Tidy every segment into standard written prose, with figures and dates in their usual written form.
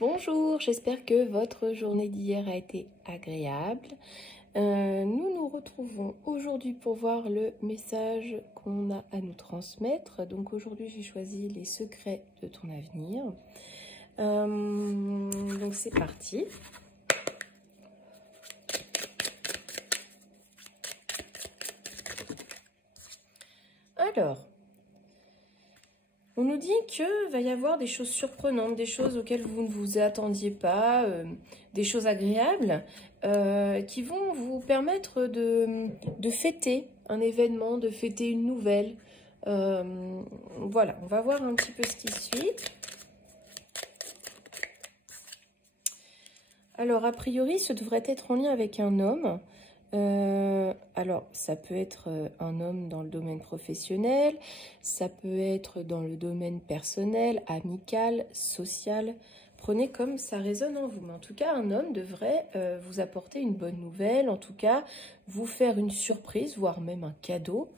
Bonjour, j'espère que votre journée d'hier a été agréable. Nous nous retrouvons aujourd'hui pour voir le message qu'on a à nous transmettre. Donc aujourd'hui, j'ai choisi les secrets de ton avenir. Donc c'est parti. Alors, on nous dit que va y avoir des choses surprenantes, des choses auxquelles vous ne vous attendiez pas, des choses agréables qui vont vous permettre de fêter un événement, de fêter une nouvelle. Voilà, on va voir un petit peu ce qui suit. Alors, a priori, ce devrait être en lien avec un homme. Alors, ça peut être un homme dans le domaine professionnel, ça peut être dans le domaine personnel, amical, social. Prenez comme ça résonne en vous. Mais en tout cas, un homme devrait vous apporter une bonne nouvelle, en tout cas, vous faire une surprise, voire même un cadeau.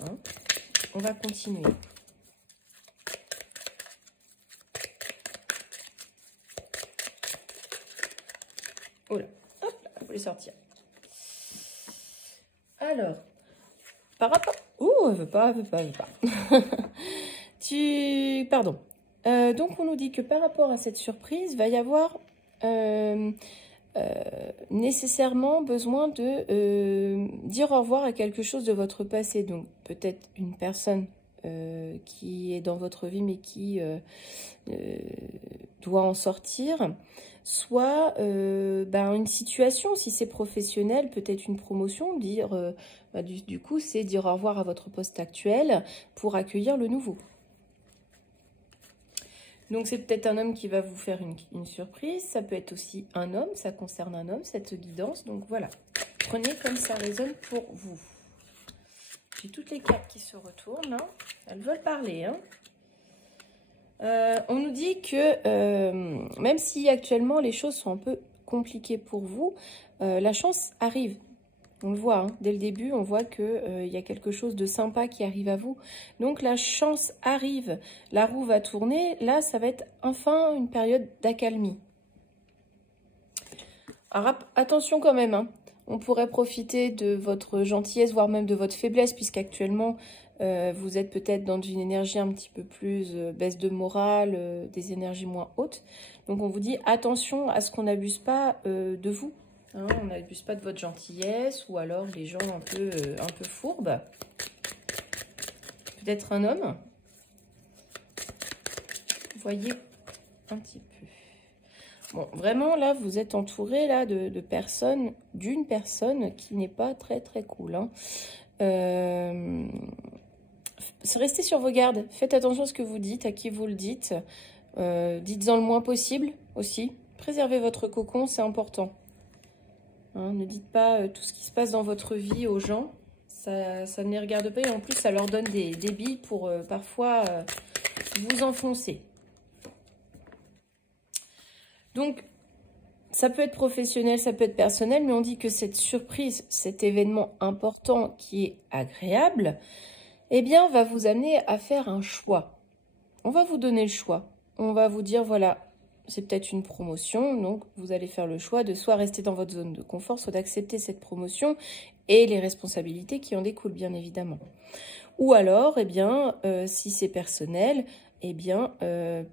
Hein. On va continuer. Oh là, hop là, il faut les sortir. Alors, par rapport... Ouh, elle veut pas. Pardon. Donc, on nous dit que par rapport à cette surprise, va y avoir nécessairement besoin de dire au revoir à quelque chose de votre passé. Donc, peut-être une personne qui est dans votre vie, mais qui doit en sortir. Soit une situation, si c'est professionnel, peut-être une promotion, dire du coup, c'est dire au revoir à votre poste actuel pour accueillir le nouveau. Donc, c'est peut-être un homme qui va vous faire une surprise. Ça peut être aussi un homme, ça concerne un homme, cette guidance. Donc, voilà. Prenez comme ça résonne pour vous. J'ai toutes les cartes qui se retournent. Hein. Elles veulent parler. Hein. On nous dit que même si actuellement les choses sont un peu compliquées pour vous, la chance arrive. On le voit, hein, dès le début, on voit qu'il y a quelque chose de sympa qui arrive à vous. Donc la chance arrive, la roue va tourner. Là, ça va être enfin une période d'accalmie. Alors attention quand même, hein. On pourrait profiter de votre gentillesse, voire même de votre faiblesse, puisqu'actuellement, vous êtes peut-être dans une énergie un petit peu plus baisse de morale, des énergies moins hautes. Donc, on vous dit attention à ce qu'on n'abuse pas de vous. Hein, on n'abuse pas de votre gentillesse ou alors les gens un peu fourbes. Peut-être un homme. Vous voyez un petit peu. Bon, vraiment, là, vous êtes entouré là, de personnes, d'une personne qui n'est pas très, très cool. Hein. Restez sur vos gardes. Faites attention à ce que vous dites, à qui vous le dites. Dites-en le moins possible aussi. Préservez votre cocon, c'est important. Hein, ne dites pas tout ce qui se passe dans votre vie aux gens. Ça ne les regarde pas et en plus, ça leur donne des billes pour parfois vous enfoncer. Donc, ça peut être professionnel, ça peut être personnel, mais on dit que cette surprise, cet événement important qui est agréable, eh bien, va vous amener à faire un choix. On va vous donner le choix. On va vous dire, voilà, c'est peut-être une promotion, donc vous allez faire le choix de soit rester dans votre zone de confort, soit d'accepter cette promotion et les responsabilités qui en découlent, bien évidemment. Ou alors, eh bien, si c'est personnel, eh bien,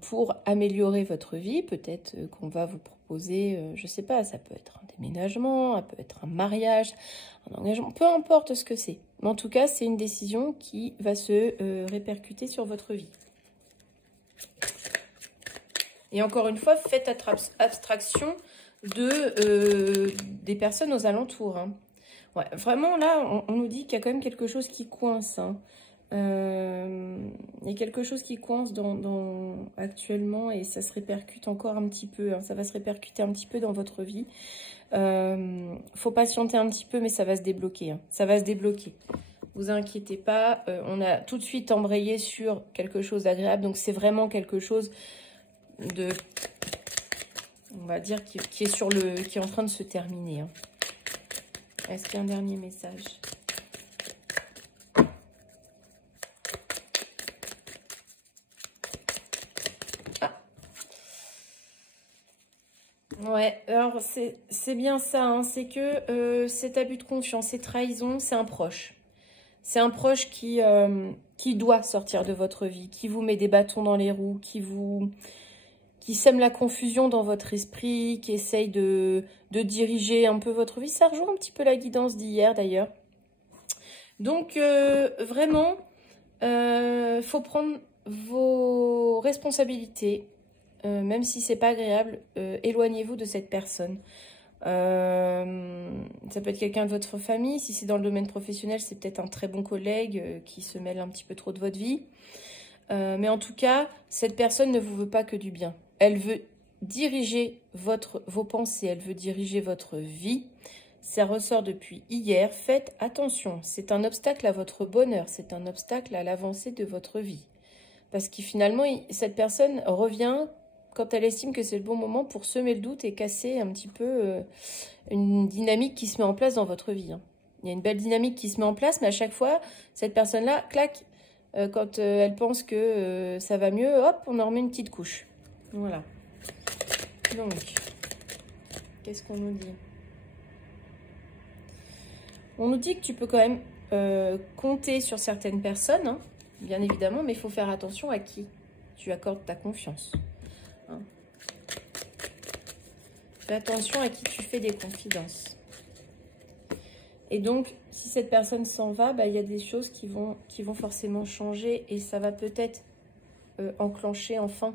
pour améliorer votre vie, peut-être qu'on va vous proposer, je ne sais pas, ça peut être un déménagement, ça peut être un mariage, un engagement, peu importe ce que c'est. Mais en tout cas, c'est une décision qui va se répercuter sur votre vie. Et encore une fois, faites abstraction des personnes aux alentours. Hein. Ouais, vraiment, là, on nous dit qu'il y a quand même quelque chose qui coince. Hein. Il y a quelque chose qui coince actuellement et ça se répercute encore un petit peu. Hein. Ça va se répercuter un petit peu dans votre vie. Faut patienter un petit peu, mais ça va se débloquer. Hein. Ça va se débloquer. Vous inquiétez pas. On a tout de suite embrayé sur quelque chose d'agréable. Donc, c'est vraiment quelque chose de... On va dire qui est en train de se terminer. Hein. Est-ce qu'il y a un dernier message ? Ouais, alors c'est bien ça, hein, c'est que cet abus de confiance, ces trahisons, c'est un proche. C'est un proche qui doit sortir de votre vie, qui vous met des bâtons dans les roues, qui sème la confusion dans votre esprit, qui essaye de diriger un peu votre vie. Ça rejoint un petit peu la guidance d'hier d'ailleurs. Donc vraiment, faut prendre vos responsabilités, même si c'est pas agréable. Éloignez-vous de cette personne. Ça peut être quelqu'un de votre famille. Si c'est dans le domaine professionnel, c'est peut-être un très bon collègue qui se mêle un petit peu trop de votre vie. Mais en tout cas, cette personne ne vous veut pas que du bien. Elle veut diriger vos pensées, elle veut diriger votre vie. Ça ressort depuis hier. Faites attention, c'est un obstacle à votre bonheur, c'est un obstacle à l'avancée de votre vie. Parce que finalement, cette personne revient quand elle estime que c'est le bon moment pour semer le doute et casser un petit peu une dynamique qui se met en place dans votre vie. Hein. Il y a une belle dynamique qui se met en place, mais à chaque fois, cette personne-là, clac, quand elle pense que ça va mieux, hop, on en remet une petite couche. Voilà. Donc, qu'est-ce qu'on nous dit? On nous dit que tu peux quand même compter sur certaines personnes, hein, bien évidemment, mais il faut faire attention à qui tu accordes ta confiance. Hein. Fais attention à qui tu fais des confidences. Et donc, si cette personne s'en va, bah, y a des choses qui vont forcément changer et ça va peut-être enclencher enfin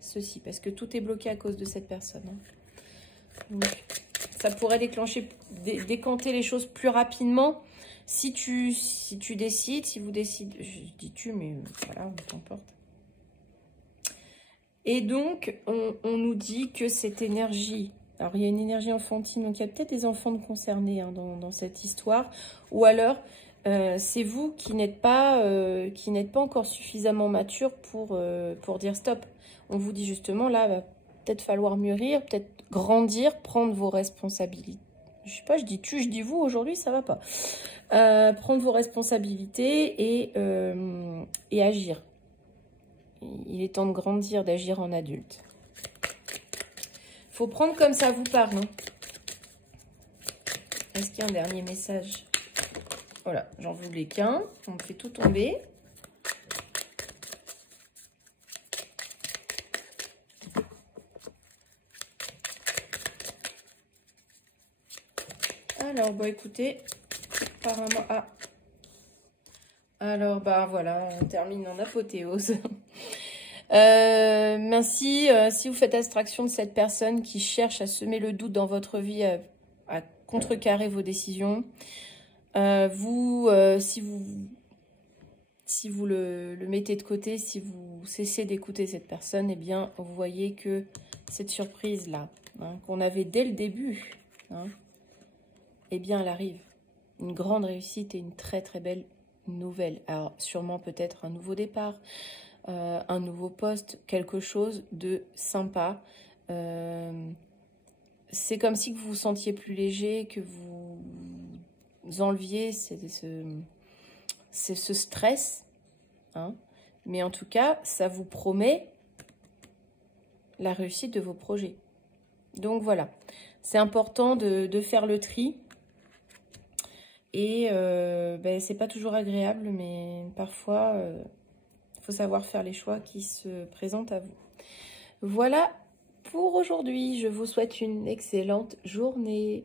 ceci, parce que tout est bloqué à cause de cette personne. Hein. Donc, ça pourrait décanter les choses plus rapidement si tu décides, si vous décidez, je dis tu, mais voilà, on t'emporte. Et donc, on nous dit que cette énergie, alors il y a une énergie enfantine, donc il y a peut-être des enfants de concernés hein, dans cette histoire, ou alors c'est vous qui n'êtes pas encore suffisamment mature pour dire stop. On vous dit justement, là, va peut-être falloir mûrir, peut-être grandir, prendre vos responsabilités. Je sais pas, je dis tu, je dis vous, aujourd'hui, ça va pas. Prendre vos responsabilités et agir. Il est temps de grandir, d'agir en adulte. Faut prendre comme ça vous parle. Hein. Est-ce qu'il y a un dernier message? Voilà, j'en voulais qu'un. On me fait tout tomber. Alors, bah écoutez, apparemment... Ah. Alors, bah voilà, on termine en apothéose. Merci, si vous faites abstraction de cette personne qui cherche à semer le doute dans votre vie, à contrecarrer vos décisions, si vous le mettez de côté, si vous cessez d'écouter cette personne, eh bien, vous voyez que cette surprise-là, hein, qu'on avait dès le début, hein, eh bien, elle arrive. Une grande réussite et une très, très belle nouvelle. Alors, sûrement peut-être un nouveau départ, un nouveau poste, quelque chose de sympa. C'est comme si vous vous sentiez plus léger, que vous enleviez ce stress. Hein. Mais en tout cas, ça vous promet la réussite de vos projets. Donc voilà, c'est important de faire le tri. Et ben, c'est pas toujours agréable, mais parfois, il faut savoir faire les choix qui se présentent à vous. Voilà pour aujourd'hui. Je vous souhaite une excellente journée.